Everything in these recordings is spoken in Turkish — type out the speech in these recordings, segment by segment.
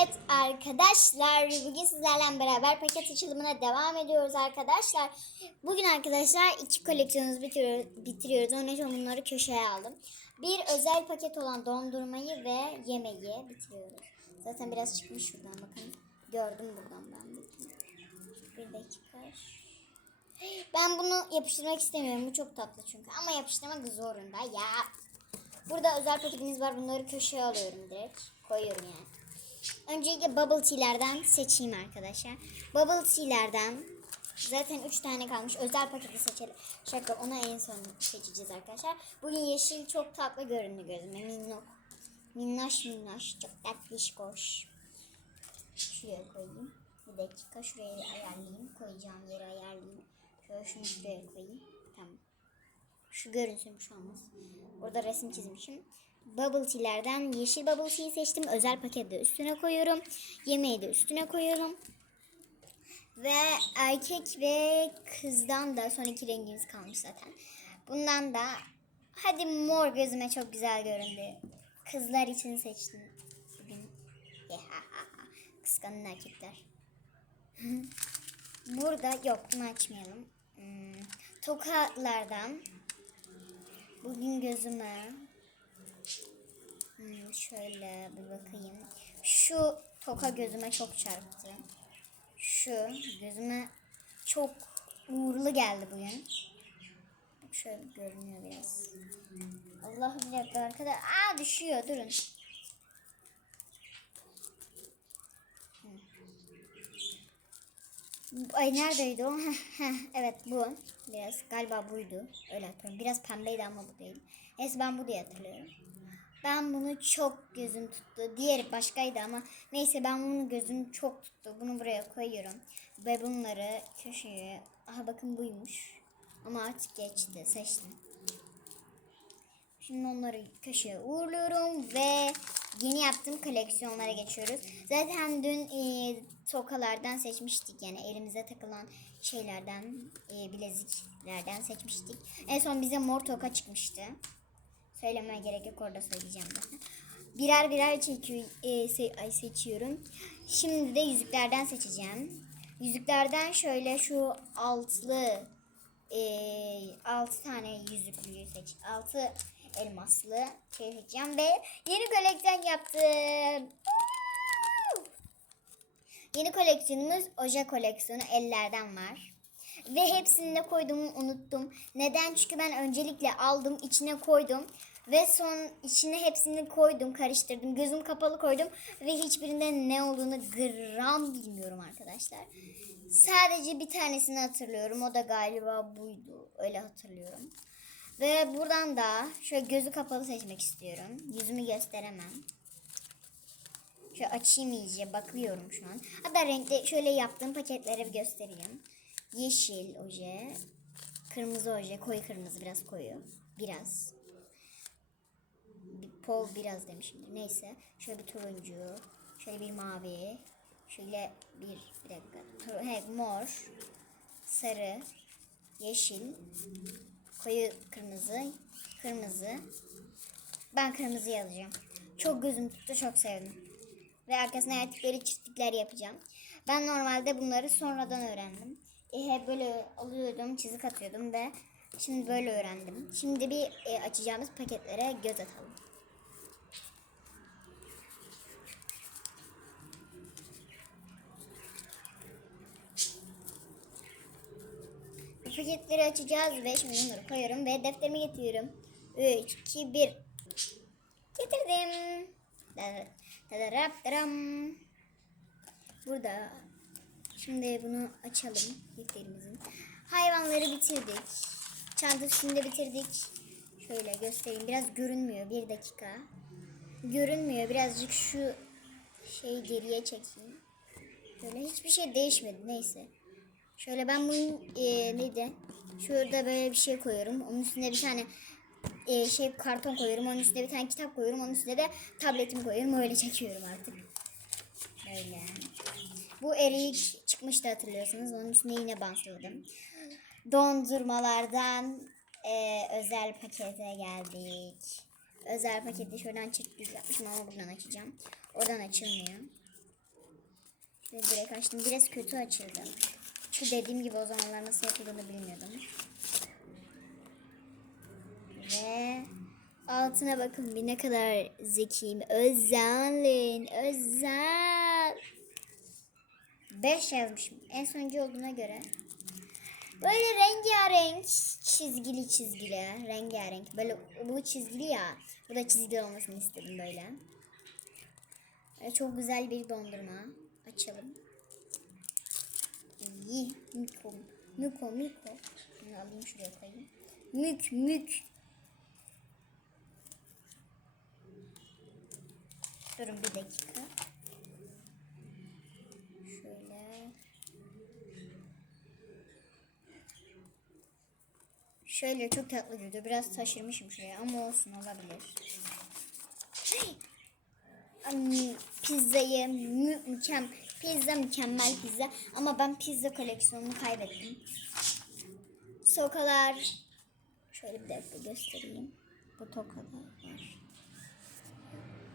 Evet arkadaşlar bugün sizlerle beraber paket açılımına devam ediyoruz arkadaşlar. Bugün arkadaşlar iki koleksiyonumuzu bitiriyoruz. bitiriyoruz. Onun için bunları köşeye aldım. Bir özel paket olan dondurmayı ve yemeği bitiriyoruz. Zaten biraz çıkmış şuradan bakın. Gördüm buradan ben. Bir dakika. Ben bunu yapıştırmak istemiyorum. Bu çok tatlı çünkü. Ama yapıştırmak zorunda ya. Burada özel paketimiz var. Bunları köşeye alıyorum direkt. Koyuyorum yani. Öncelikle bubble tea'lerden seçeyim arkadaşlar. Bubble tea'lerden zaten 3 tane kalmış. Özel paketi seçelim. Şaka onu en son seçeceğiz arkadaşlar. Bugün yeşil çok tatlı göründü gözüme. Minnok. Minnaş minnaş. Çok tatlış koş. Şuraya koyayım. Bir dakika şuraya ayarlayayım. Koyacağım yeri ayarlayayım. Şöyle şunu şuraya koyayım. Tamam. Şu görünsün şu olmaz. Orada resim çizmişim. Bubble tea'lerden yeşil bubble tea'yi seçtim. Özel pakette üstüne koyuyorum. Yemeği de üstüne koyuyorum. Ve erkek ve kızdan da son iki rengimiz kalmış zaten. Bundan da hadi mor gözüme çok güzel göründü. Kızlar için seçtim bugün. Kıskanın erkekler. Burada yok bunu açmayalım. Hmm, tokatlardan bugün gözüme Hmm, şöyle bir bakayım. Şu toka gözüme çok çarptı. Şu gözüme çok uğurlu geldi bugün. Şöyle görünüyor biraz. Allah bir dakika arkada. Aa düşüyor durun. Hı. Ay neredeydi o? Evet bu. Biraz galiba buydu. Öyle hatırlıyorum. Biraz pembeydi ama bu değil. Neyse ben bu diye hatırlıyorum. Ben bunu çok gözüm tuttu. Diğeri başkaydı ama neyse ben bunu gözüm çok tuttu. Bunu buraya koyuyorum. Ve bunları köşeye... Aha bakın buymuş. Ama artık geçti. Seçtim. Şimdi onları köşeye uğurluyorum ve yeni yaptığım koleksiyonlara geçiyoruz. Zaten dün e, tokalardan seçmiştik yani elimize takılan şeylerden, e, bileziklerden seçmiştik. En son bize mor toka çıkmıştı. Söylemeye gerek yok orada söyleyeceğim zaten. Birer birer çekiyor, e, se- ay seçiyorum. Şimdi de yüzüklerden seçeceğim. Yüzüklerden şöyle şu altlı e, altı tane yüzüklüyü seç. Altı elmaslı şey seçeceğim ve yeni koleksiyon yaptım. Yeni koleksiyonumuz oje koleksiyonu ellerden var. Ve hepsini de koyduğumu unuttum. Neden? Çünkü ben öncelikle aldım, içine koydum. Ve son içine hepsini koydum, karıştırdım. Gözüm kapalı koydum. Ve hiçbirinde ne olduğunu gram bilmiyorum arkadaşlar. Sadece bir tanesini hatırlıyorum. O da galiba buydu. Öyle hatırlıyorum. Ve buradan da şöyle gözü kapalı seçmek istiyorum. Yüzümü gösteremem. Şöyle açayım iyice bakıyorum şu an. Hatta renkli şöyle yaptığım paketleri bir göstereyim. Yeşil oje, kırmızı oje, koyu kırmızı biraz koyu. Biraz. Bir pol biraz demişimdir. Neyse. Şöyle bir turuncu, şöyle bir mavi, şöyle bir bir dakika. Tur, he, mor, sarı, yeşil, koyu kırmızı, kırmızı. Ben kırmızıyı alacağım. Çok gözüm tuttu, çok sevdim. Ve arkasına erkekleri çiftlikler yapacağım. Ben normalde bunları sonradan öğrendim. E, böyle alıyordum, çizik atıyordum ve şimdi böyle öğrendim. Şimdi bir e, açacağımız paketlere göz atalım. Paketleri açacağız ve şimdi bunları koyuyorum ve defterimi getiriyorum. 3, 2, 1. Getirdim. Dadaraptaram. Burada. Şimdi bunu açalım defterimizin. Hayvanları bitirdik. Çantasını da bitirdik. Şöyle göstereyim. Biraz görünmüyor. Bir dakika. Görünmüyor. Birazcık şu şeyi geriye çekeyim. Böyle hiçbir şey değişmedi. Neyse. Şöyle ben bunun e, neydi? Şurada böyle bir şey koyuyorum. Onun üstüne bir tane e, şey karton koyuyorum. Onun üstüne bir tane kitap koyuyorum. Onun üstüne de tabletimi koyuyorum. Öyle çekiyorum artık. Böyle. Bu erik çıkmıştı hatırlıyorsunuz. Onun üstüne yine bantladım. Dondurmalardan e, özel pakete geldik. Özel paketi şuradan çırpıcı yapmışım ama buradan açacağım. Oradan açılmıyor. Şöyle direkt açtım. Biraz kötü açıldı. Şu dediğim gibi o zamanlar nasıl yapıldığını bilmiyordum. Ve altına bakın bir ne kadar zekiyim. Özelin. Özel. 5 yazmışım. En sonuncu olduğuna göre. Böyle rengarenk çizgili çizgili. Rengarenk. Böyle bu çizgili ya. Bu da çizgili olmasını istedim böyle. Böyle çok güzel bir dondurma. Açalım. İyi. Miko. Miko Miko. Şunu alayım şuraya koyayım. Mük mük. Durun bir dakika. Şöyle. Şöyle çok tatlı durdu. Biraz taşırmışım şuraya ama olsun olabilir. Ay, Pizzayı mü mükem pizza mükemmel pizza ama ben pizza koleksiyonunu kaybettim. Sokalar şöyle bir dakika göstereyim. Bu tokada var.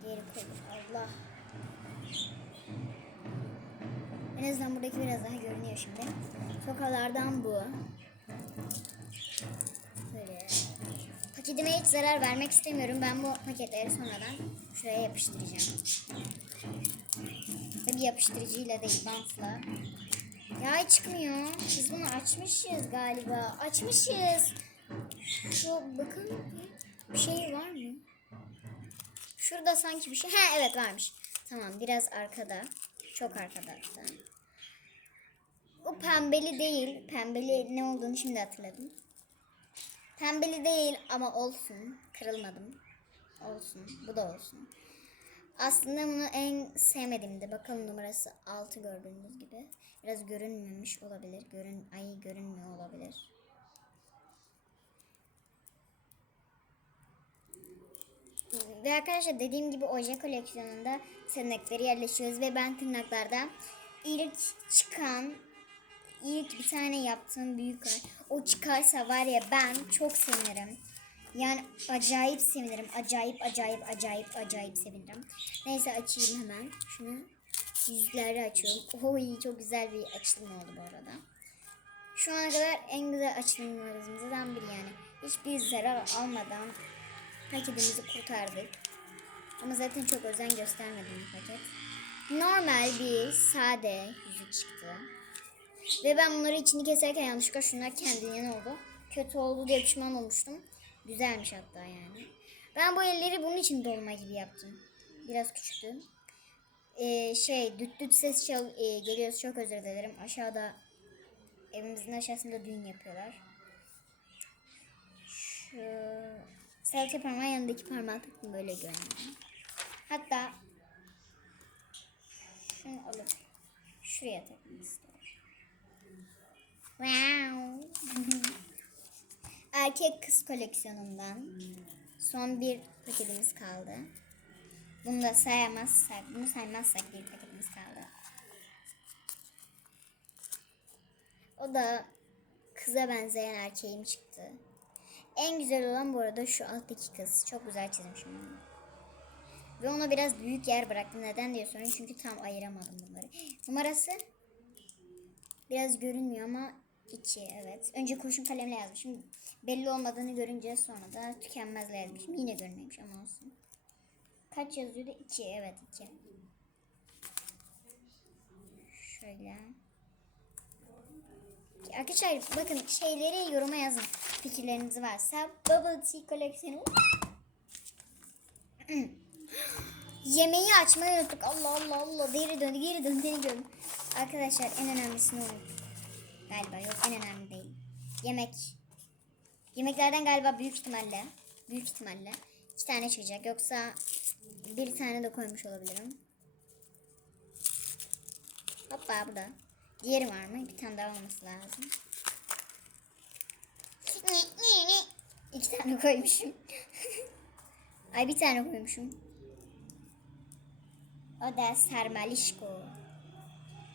Geri koyayım. Allah. En azından buradaki biraz daha görünüyor şimdi. Tokalardan bu. Böyle. Paketime hiç zarar vermek istemiyorum. Ben bu paketleri sonradan şuraya yapıştıracağım. Tabii yapıştırıcıyla değil, bantla. Ya çıkmıyor. Biz bunu açmışız galiba. Açmışız. Şu bakın bir şey var? Şurada sanki bir şey. Ha evet varmış. Tamam biraz arkada. Çok arkada hatta. Bu pembeli değil. Pembeli ne olduğunu şimdi hatırladım. Pembeli değil ama olsun. Kırılmadım. Olsun. Bu da olsun. Aslında bunu en sevmediğimdi. Bakalım numarası 6 gördüğünüz gibi. Biraz görünmemiş olabilir. Görün, ay görünmüyor olabilir. Ve arkadaşlar dediğim gibi oje koleksiyonunda tırnakları yerleşiyoruz ve ben tırnaklarda ilk çıkan ilk bir tane yaptığım büyük ay o çıkarsa var ya ben çok sevinirim. Yani acayip sevinirim. Acayip acayip acayip acayip sevinirim. Neyse açayım hemen. Şunu yüzleri açıyorum. Oy çok güzel bir açılım oldu bu arada. Şu ana kadar en güzel açılımlarımızdan biri yani. Hiçbir zarar almadan paketimizi kurtardık. Ama zaten çok özen göstermedim bu paket. Normal bir sade yüzü çıktı. Ve ben bunları içini keserken yanlışlıkla şunlar kendiliğinden oldu. Kötü oldu diye pişman olmuştum. Güzelmiş hatta yani. Ben bu elleri bunun için dolma gibi yaptım. Biraz küçüktü. Ee, şey düt düt ses çal e, geliyor çok özür dilerim. Aşağıda evimizin aşağısında düğün yapıyorlar. Şu serçe parmağın yanındaki parmağı taktım böyle görünüyor. Hatta şunu alıp şuraya takmak istiyorum. Wow. Erkek kız koleksiyonundan son bir paketimiz kaldı. Bunu da saymazsak, bunu saymazsak bir paketimiz kaldı. O da kıza benzeyen erkeğim çıktı. En güzel olan bu arada şu alttaki kız. Çok güzel çizmişim onu. Ve ona biraz büyük yer bıraktım. Neden diye sorun. Çünkü tam ayıramadım bunları. Numarası biraz görünmüyor ama 2 evet. Önce kurşun kalemle yazmışım. Belli olmadığını görünce sonra da tükenmezle yazmışım. Yine görünmemiş ama olsun. Kaç yazıyordu? 2 evet 2. Şöyle. Arkadaşlar bakın şeyleri yoruma yazın. Fikirleriniz varsa. Bubble Tea koleksiyonu. Yemeği açmayı unuttuk. Allah Allah Allah. Geri döndü geri döndü geri döndü. Arkadaşlar en önemlisini unuttuk. Galiba yok en önemli değil. Yemek. Yemeklerden galiba büyük ihtimalle. Büyük ihtimalle. iki tane çıkacak. Yoksa bir tane de koymuş olabilirim. Hoppa bu da. Diğeri var mı? Bir tane daha olması lazım. İki tane koymuşum. Ay bir tane koymuşum. O da sarmalişko.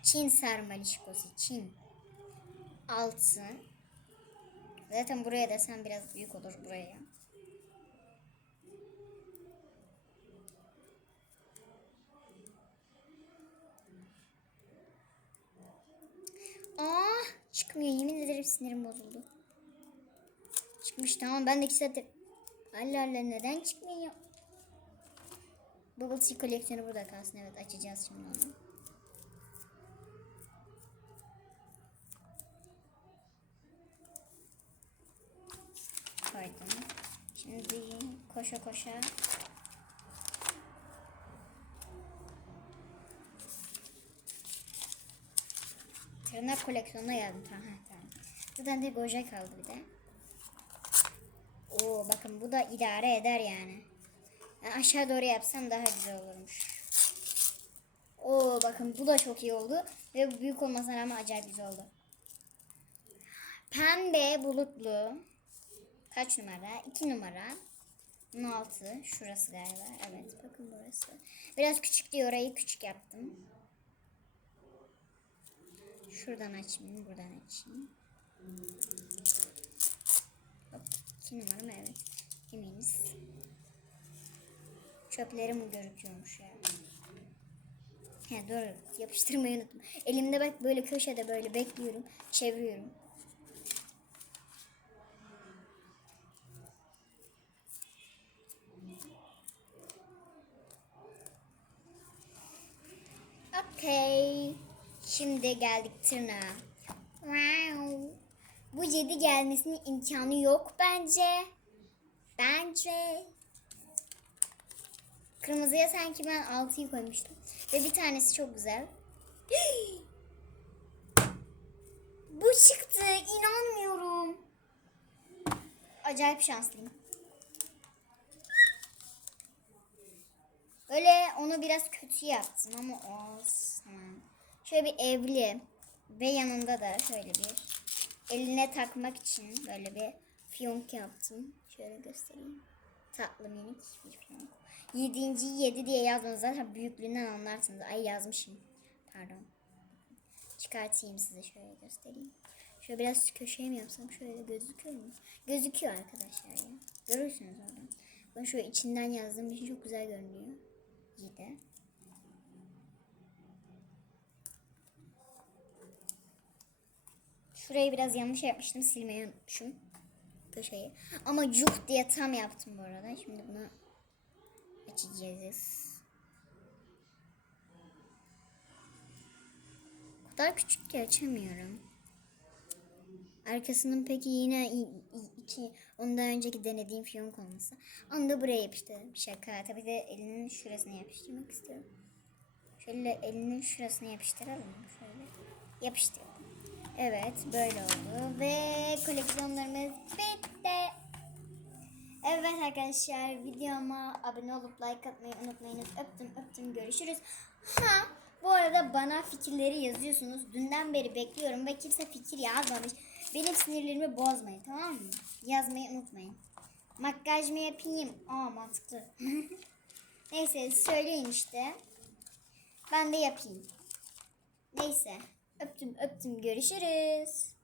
Çin sarmalişkosu. Çin. Altı. Zaten buraya desem biraz büyük olur buraya. Çıkmıyor yemin ederim sinirim bozuldu. Çıkmış tamam ben de saattir. Allah Allah neden çıkmıyor? Bubble Tea koleksiyonu burada kalsın. Evet açacağız şimdi onu. Koydum. Şimdi koşa koşa Tırnak koleksiyonuna geldim. Tamam, tamam. Zaten de goja kaldı bir de. Oo bakın bu da idare eder yani. Yani aşağı doğru yapsam daha güzel olurmuş. Oo bakın bu da çok iyi oldu. Ve büyük olmasına rağmen acayip güzel oldu. Pembe bulutlu. Kaç numara? 2 numara. 16. Şurası galiba. Evet bakın burası. Biraz küçük diye orayı küçük yaptım. Şuradan açayım, buradan açayım. Hop, iki numara mı? Evet. Eminiz. Çöplerim gözüküyormuş ya. He doğru. Yapıştırmayı unuttum. Elimde bak böyle köşede böyle bekliyorum. Çeviriyorum. Okey. Şimdi geldik tırnağa. Wow. Bu 7 gelmesinin imkanı yok bence. Bence. Kırmızıya sanki ben 6'yı koymuştum. Ve bir tanesi çok güzel. Bu çıktı. İnanmıyorum. Acayip şanslıyım. Böyle onu biraz kötü yaptım ama olsun. Şöyle bir evli ve yanında da şöyle bir eline takmak için böyle bir fiyonk yaptım. Şöyle göstereyim. Tatlı minik bir fiyonk. Yedinci yedi diye yazmanız zaten büyüklüğünden anlarsınız. Ay yazmışım. Pardon. Çıkartayım size şöyle göstereyim. Şöyle biraz köşeye mi yapsam şöyle gözüküyor mu? Gözüküyor arkadaşlar ya. Görürsünüz oradan. Ben şöyle içinden yazdığım için çok güzel görünüyor. Yedi. Şurayı biraz yanlış yapmıştım. Silmeyi unutmuşum. Köşeyi. Ama cuk diye tam yaptım bu arada. Şimdi bunu açacağız. O kadar küçük ki açamıyorum. Arkasının peki yine iki ondan önceki denediğim fiyonk olması. Onu da buraya yapıştırdım. Şaka. Tabii de elinin şurasına yapıştırmak istiyorum. Şöyle elinin şurasına yapıştıralım? Şöyle yapıştırdım. Evet böyle oldu ve koleksiyonlarımız bitti. Evet arkadaşlar videoma abone olup like atmayı unutmayınız. Öptüm öptüm görüşürüz. Ha bu arada bana fikirleri yazıyorsunuz. Dünden beri bekliyorum ve kimse fikir yazmamış. Benim sinirlerimi bozmayın tamam mı? Yazmayı unutmayın. Makyaj mı yapayım? Aa mantıklı. Neyse söyleyin işte. Ben de yapayım. Neyse. Öptüm öptüm görüşürüz.